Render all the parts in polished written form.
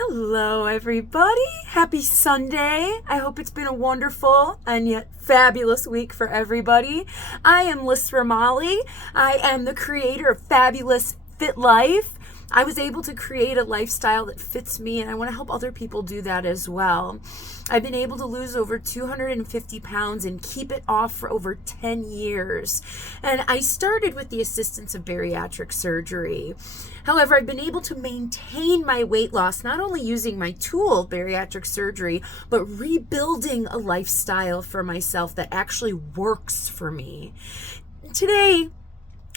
Hello, everybody. Happy Sunday. I hope it's been a wonderful and yet fabulous week for everybody. I am Liz Ramali. I am the creator of FabuLyssFitLife. I was able to create a lifestyle that fits me, and I want to help other people do that as well. I've been able to lose over 250 pounds and keep it off for over 10 years. And I started with the assistance of bariatric surgery. However, I've been able to maintain my weight loss, not only using my tool, bariatric surgery, but rebuilding a lifestyle for myself that actually works for me. Today,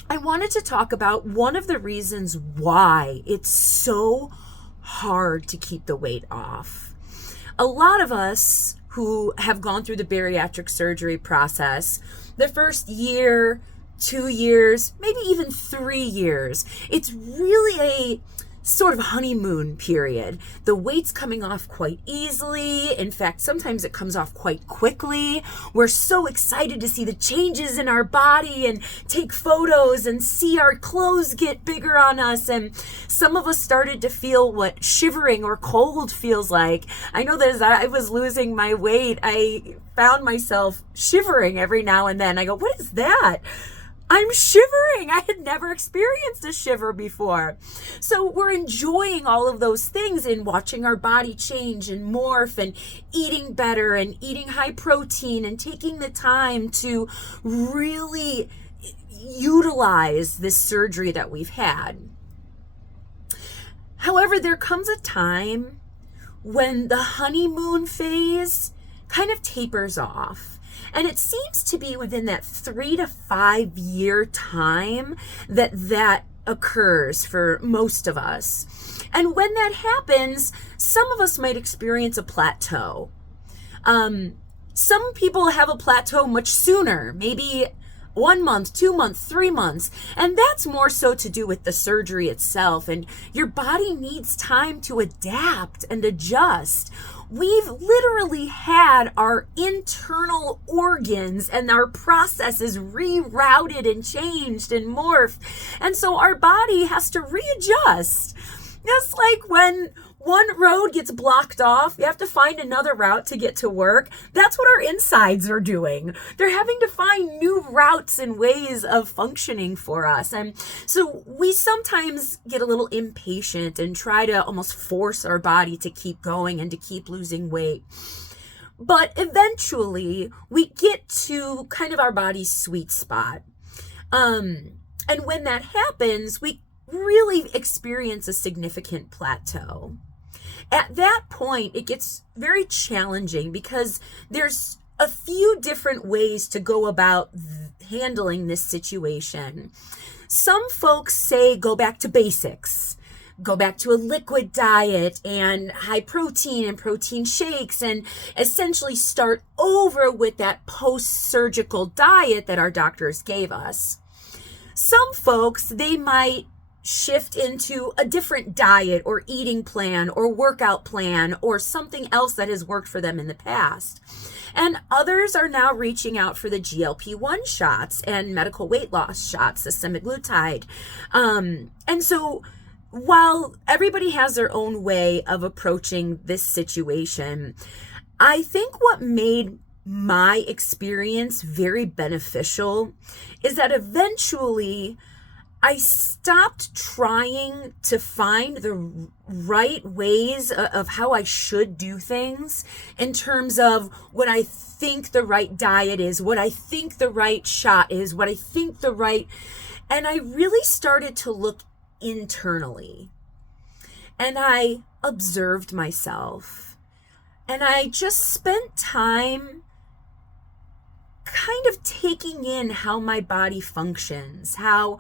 I wanted to talk about one of the reasons why it's so hard to keep the weight off. A lot of us who have gone through the bariatric surgery process, the first year, 2 years, maybe even 3 years, it's really a sort of honeymoon period. The weight's coming off quite easily. In fact, sometimes it comes off quite quickly. We're so excited to see the changes in our body and take photos and see our clothes get bigger on us. And some of us started to feel what shivering or cold feels like. I know that as I was losing my weight, I found myself shivering every now and then. I go, what is that? I'm shivering. I had never experienced a shiver before. So we're enjoying all of those things and watching our body change and morph and eating better and eating high protein and taking the time to really utilize this surgery that we've had. However, there comes a time when the honeymoon phase kind of tapers off. And it seems to be within that 3 to 5 year time that occurs for most of us. And when that happens, some of us might experience a plateau. Some people have a plateau much sooner, maybe 1 month, 2 months, 3 months. And that's more so to do with the surgery itself. And your body needs time to adapt and adjust. We've literally had our internal organs and our processes rerouted and changed and morphed. And so our body has to readjust. Just like when one road gets blocked off, you have to find another route to get to work. That's what our insides are doing. They're having to find new routes and ways of functioning for us. And so we sometimes get a little impatient and try to almost force our body to keep going and to keep losing weight. But eventually we get to kind of our body's sweet spot. And when that happens, we really experience a significant plateau. At that point, it gets very challenging because there's a few different ways to go about handling this situation. Some folks say go back to basics. Go back to a liquid diet and high protein and protein shakes and essentially start over with that post-surgical diet that our doctors gave us. Some folks, they might shift into a different diet or eating plan or workout plan or something else that has worked for them in the past. And others are now reaching out for the GLP-1 shots and medical weight loss shots, the semaglutide. And so while everybody has their own way of approaching this situation, I think what made my experience very beneficial is that eventually I stopped trying to find the right ways of how I should do things in terms of what I think the right diet is, what I think the right shot is, what I think the right, and I really started to look internally. And I observed myself. And I just spent time kind of taking in how my body functions, how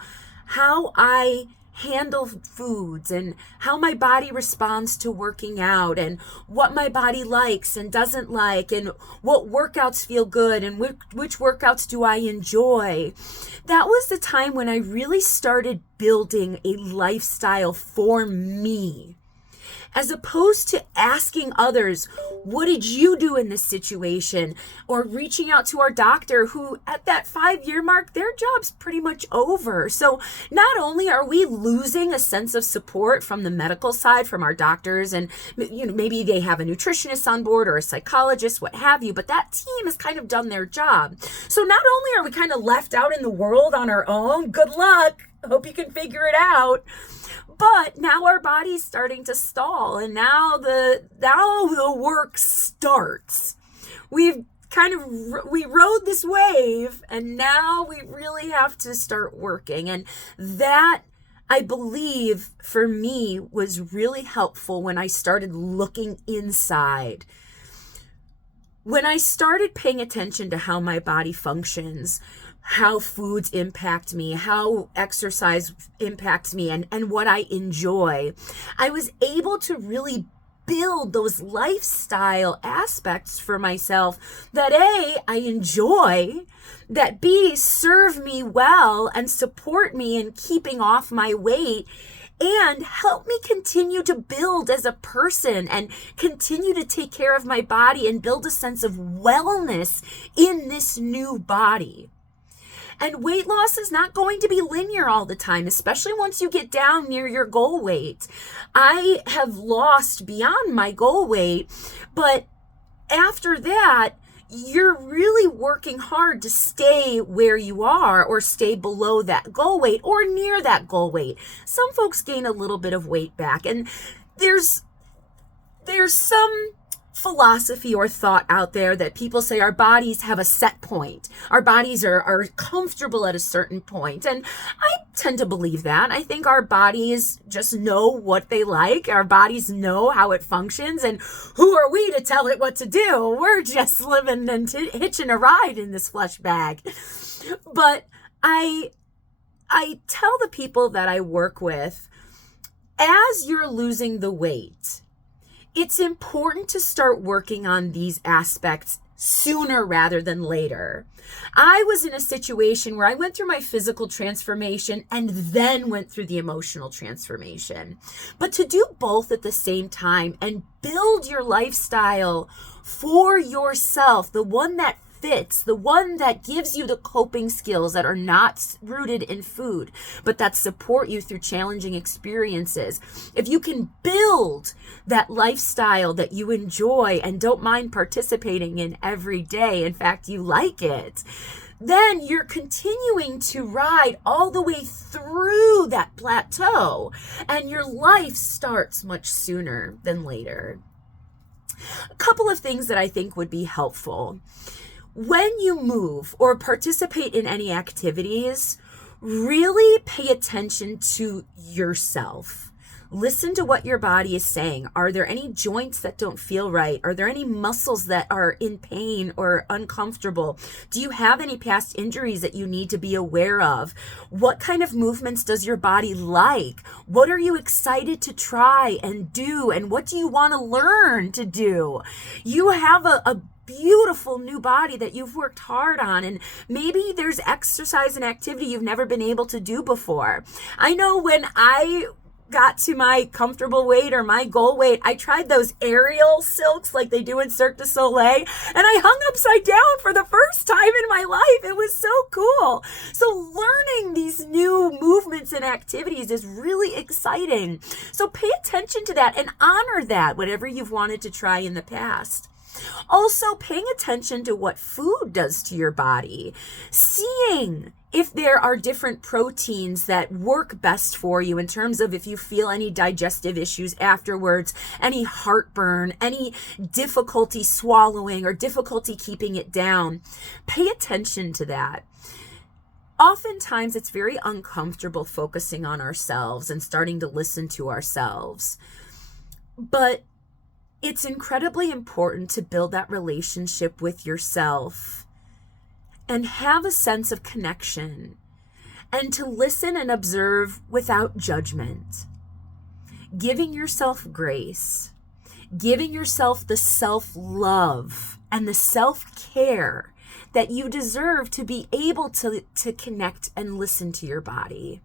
I handle foods and how my body responds to working out and what my body likes and doesn't like and what workouts feel good and which workouts do I enjoy. That was the time when I really started building a lifestyle for me. as opposed to asking others, what did you do in this situation? Or reaching out to our doctor who at that 5-year mark, their job's pretty much over. So not only are we losing a sense of support from the medical side, from our doctors, and maybe they have a nutritionist on board or a psychologist, what have you, but that team has kind of done their job. So not only are we kind of left out in the world on our own, good luck, hope you can figure it out, but now our body's starting to stall, and now the work starts. We rode this wave, and now we really have to start working. And that, I believe, for me, was really helpful when I started looking inside. When I started paying attention to how my body functions, how foods impact me, how exercise impacts me, and what I enjoy, I was able to really build those lifestyle aspects for myself that A, I enjoy, that B, serve me well and support me in keeping off my weight, and help me continue to build as a person and continue to take care of my body and build a sense of wellness in this new body. And weight loss is not going to be linear all the time, especially once you get down near your goal weight. I have lost beyond my goal weight, but after that, you're really working hard to stay where you are or stay below that goal weight or near that goal weight. Some folks gain a little bit of weight back, and there's some philosophy or thought out there that people say our bodies have a set point. Our bodies are comfortable at a certain point. And I tend to believe that. I think our bodies just know what they like. Our bodies know how it functions. And who are we to tell it what to do? We're just living and hitching a ride in this flesh bag. But I tell the people that I work with, as you're losing the weight, it's important to start working on these aspects sooner rather than later. I was in a situation where I went through my physical transformation and then went through the emotional transformation. But to do both at the same time and build your lifestyle for yourself, the one that fits, the one that gives you the coping skills that are not rooted in food, but that support you through challenging experiences. If you can build that lifestyle that you enjoy and don't mind participating in every day, in fact, you like it, then you're continuing to ride all the way through that plateau, and your life starts much sooner than later. A couple of things that I think would be helpful. When you move or participate in any activities, really pay attention to yourself. Listen to what your body is saying. Are there any joints that don't feel right? Are there any muscles that are in pain or uncomfortable? Do you have any past injuries that you need to be aware of? What kind of movements does your body like? What are you excited to try and do? And what do you want to learn to do? You have a beautiful new body that you've worked hard on, and maybe there's exercise and activity you've never been able to do before. I know when I got to my comfortable weight or my goal weight, I tried those aerial silks like they do in Cirque du Soleil, and I hung upside down for the first time in my life. It was so cool. So learning these new movements and activities is really exciting. So pay attention to that and honor that, whatever you've wanted to try in the past. Also, paying attention to what food does to your body, seeing if there are different proteins that work best for you in terms of if you feel any digestive issues afterwards, any heartburn, any difficulty swallowing or difficulty keeping it down. Pay attention to that. Oftentimes, it's very uncomfortable focusing on ourselves and starting to listen to ourselves. But it's incredibly important to build that relationship with yourself and have a sense of connection and to listen and observe without judgment. Giving yourself grace, giving yourself the self-love and the self-care that you deserve to be able to connect and listen to your body.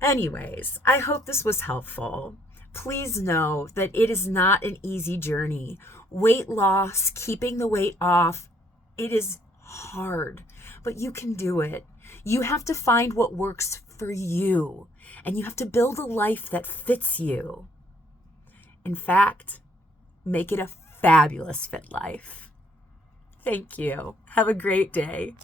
Anyways, I hope this was helpful. please know that it is not an easy journey. Weight loss, keeping the weight off, it is hard, but you can do it. You have to find what works for you, and you have to build a life that fits you. In fact, make it a fabulous fit life. Thank you. Have a great day.